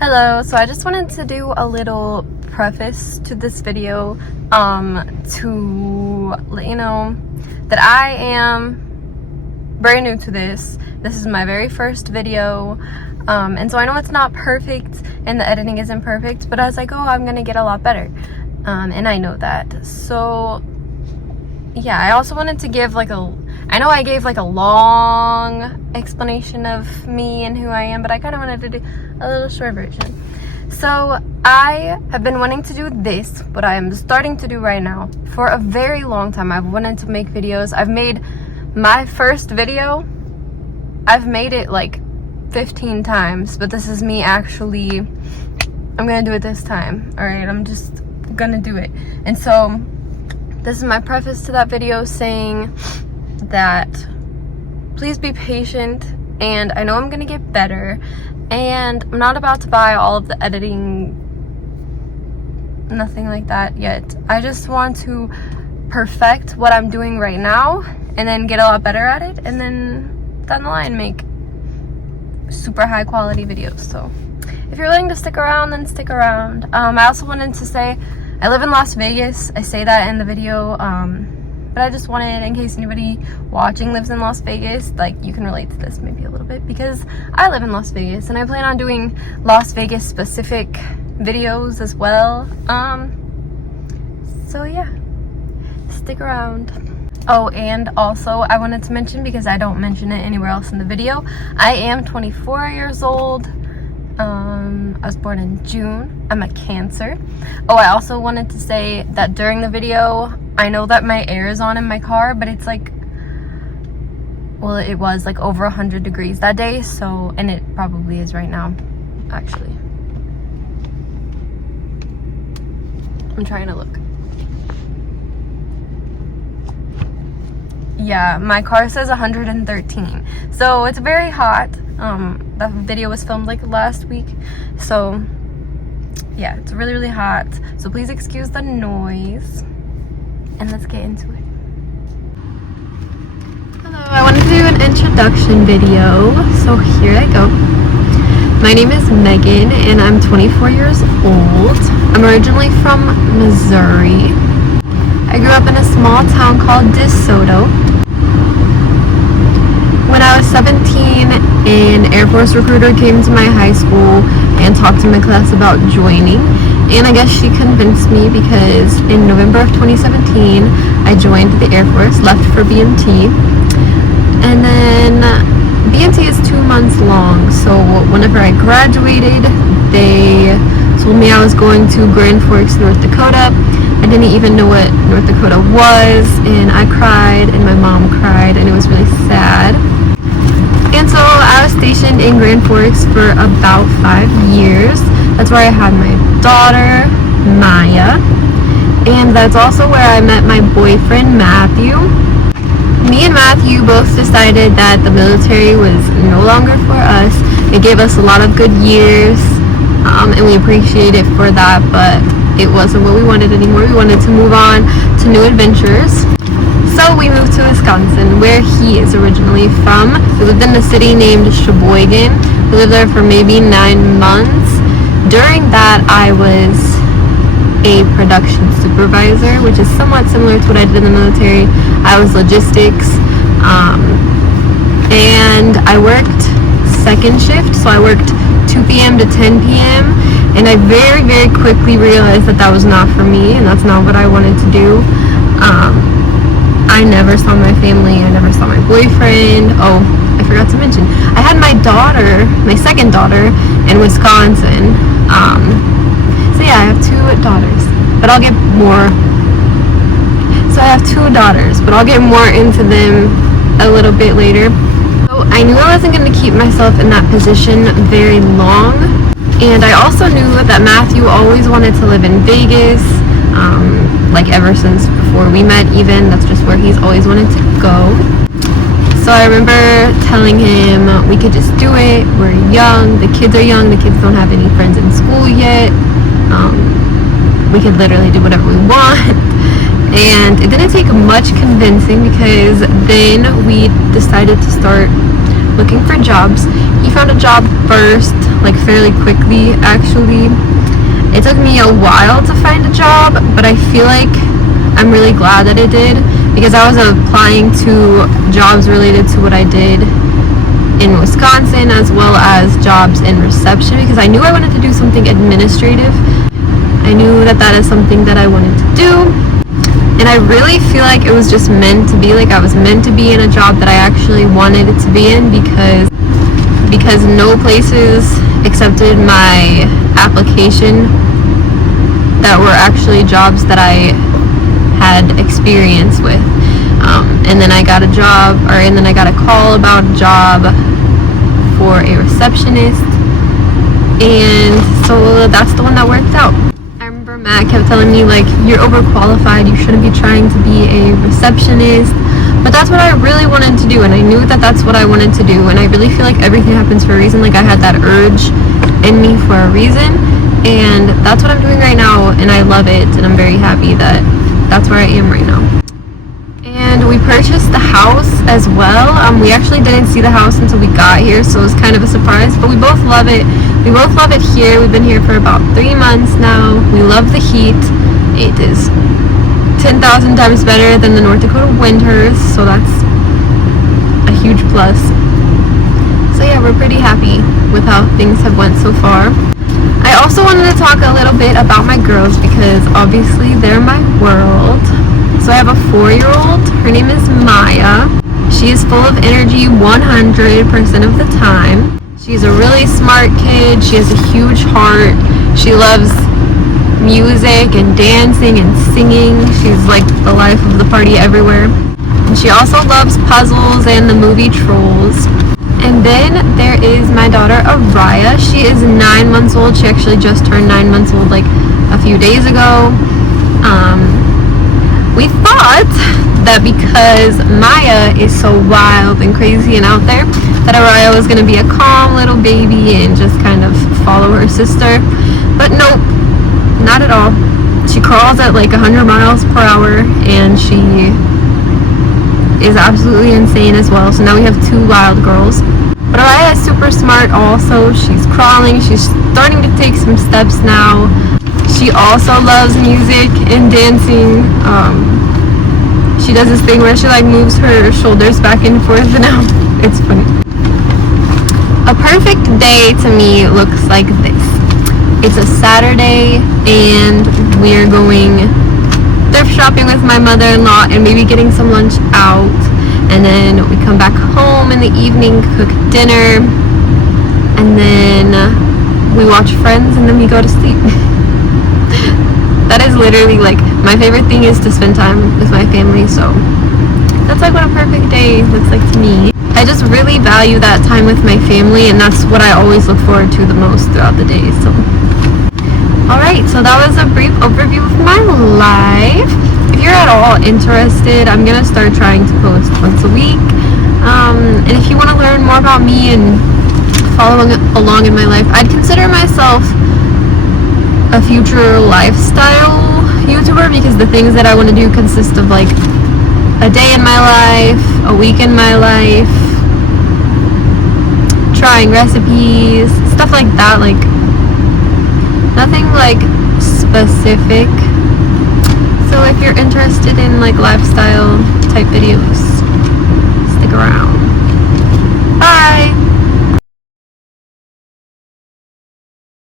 Hello, so I just wanted to do a little preface to this video to let you know that I am very new to this. This is my very first video, and so I know it's not perfect and the editing isn't perfect, but as I go I'm gonna get a lot better, and I know that. So yeah, I also wanted to give I know I gave a long explanation of me and who I am, but I kind of wanted to do a little short version. So I have been wanting to do this, what I am starting to do right now, for a very long time. I've wanted to make videos. I've made my first video, I've made it like 15 times, but this is me actually, I'm gonna do it this time. All right, I'm just gonna do it. And so this is my preface to that video, saying that please be patient, and I know I'm gonna get better, and I'm not about to buy all of the editing, nothing like that yet. I just want to perfect what I'm doing right now and then get a lot better at it, and then down the line make super high quality videos. So if you're willing to stick around, then stick around. I also wanted to say I live in Las Vegas. I say that in the video, but I just wanted, in case anybody watching lives in Las Vegas, you can relate to this maybe a little bit, because I live in Las Vegas and I plan on doing Las Vegas specific videos as well. So yeah, stick around. Oh, and also I wanted to mention, because I don't mention it anywhere else in the video, I am 24 years old. I was born in June. I'm a Cancer. Oh, I also wanted to say that during the video, I know that my air is on in my car, but it's well, it was over 100 degrees that day, so, and it probably is right now, actually. I'm trying to look. Yeah, my car says 113, so it's very hot. That video was filmed last week, so yeah, it's really, really hot. So please excuse the noise, and let's get into it. Hello, I wanted to do an introduction video, so here I go. My name is Megan, and I'm 24 years old. I'm originally from Missouri. I grew up in a small town called DeSoto. When I was 17, an Air Force recruiter came to my high school and talked to my class about joining. And I guess she convinced me, because in November of 2017, I joined the Air Force, left for BMT. And then BMT is 2 months long. So whenever I graduated, they told me I was going to Grand Forks, North Dakota. I didn't even know what North Dakota was, and I cried, and my mom cried, and it was really sad. And so I was stationed in Grand Forks for about 5 years. That's where I had my daughter, Maya, and that's also where I met my boyfriend, Matthew. Me and Matthew both decided that the military was no longer for us. It gave us a lot of good years, and we appreciate it for that, but it wasn't what we wanted anymore. We wanted to move on to new adventures. So we moved to Wisconsin, where he is originally from. We lived in a city named Sheboygan. We lived there for maybe 9 months. During that, I was a production supervisor, which is somewhat similar to what I did in the military. I was logistics, and I worked second shift, so I worked 2 p.m. to 10 p.m. And I very, very quickly realized that that was not for me, and that's not what I wanted to do. I never saw my family. I never saw my boyfriend. Oh, I forgot to mention, I had my daughter, my second daughter, in Wisconsin. So yeah, I have 2 daughters, but I'll get more. So I have 2 daughters, but I'll get more into them a little bit later. So I knew I wasn't going to keep myself in that position very long. And I also knew that Matthew always wanted to live in Vegas, ever since before we met even. That's just where he's always wanted to go. So I remember telling him we could just do it. We're young, the kids are young, the kids don't have any friends in school yet. We could literally do whatever we want. And it didn't take much convincing, because then we decided to start looking for jobs. He found a job first, like fairly quickly actually. It took me a while to find a job, but I feel like I'm really glad that it did, because I was applying to jobs related to what I did in Wisconsin, as well as jobs in reception, because I knew I wanted to do something administrative. I knew that that is something that I wanted to do, and I really feel like it was just meant to be. Like I was meant to be in a job that I actually wanted to be in, because no places accepted my application that were actually jobs that I had experience with. And then I got a job, and then I got a call about a job for a receptionist, and so that's the one that worked out. I remember Matt kept telling me, like, you're overqualified, you shouldn't be trying to be a receptionist, but that's what I really wanted to do, and I knew that that's what I wanted to do, and I really feel like everything happens for a reason. Like I had that urge in me for a reason, and that's what I'm doing right now, and I love it, and I'm very happy that that's where I am right now. And we purchased the house as well. We actually didn't see the house until we got here, so it was kind of a surprise, but we both love it. We both love it here. We've been here for about 3 months now. We love the heat. It is 10,000 times better than the North Dakota winters, so that's a huge plus. So yeah, we're pretty happy with how things have went so far. I also wanted to talk a little bit about my girls, because obviously they're my world. So I have a 4-year-old. Her name is Maya. She is full of energy 100% of the time. She's a really smart kid. She has a huge heart. She loves music and dancing and singing. She's like the life of the party everywhere. And she also loves puzzles and the movie Trolls. And then there is my daughter Araya. She is 9 months old. She actually just turned 9 months old like a few days ago. We thought that because Maya is so wild and crazy and out there, that Araya was going to be a calm little baby and just kind of follow her sister. But nope, not at all. She crawls at like 100 miles per hour, and she is absolutely insane as well. So now we have 2 wild girls. But Araya is super smart also. She's crawling. She's starting to take some steps now. She also loves music and dancing. She does this thing where she like moves her shoulders back and forth, and now it's funny. A perfect day to me looks like this. It's a Saturday, and we're going thrift shopping with my mother-in-law and maybe getting some lunch out. And then we come back home in the evening, cook dinner, and then we watch Friends, and then we go to sleep. That is literally like my favorite thing, is to spend time with my family. So that's like what a perfect day looks like to me. I just really value that time with my family, and that's what I always look forward to the most throughout the day. So alright, so that was a brief overview of my life. If you're at all interested, I'm gonna start trying to post once a week. And if you want to learn more about me and following along in my life, I'd consider myself a future lifestyle YouTuber, because the things that I want to do consist of like a day in my life, a week in my life, trying recipes, stuff like that. Like nothing like specific. So if you're interested in like lifestyle type videos, stick around.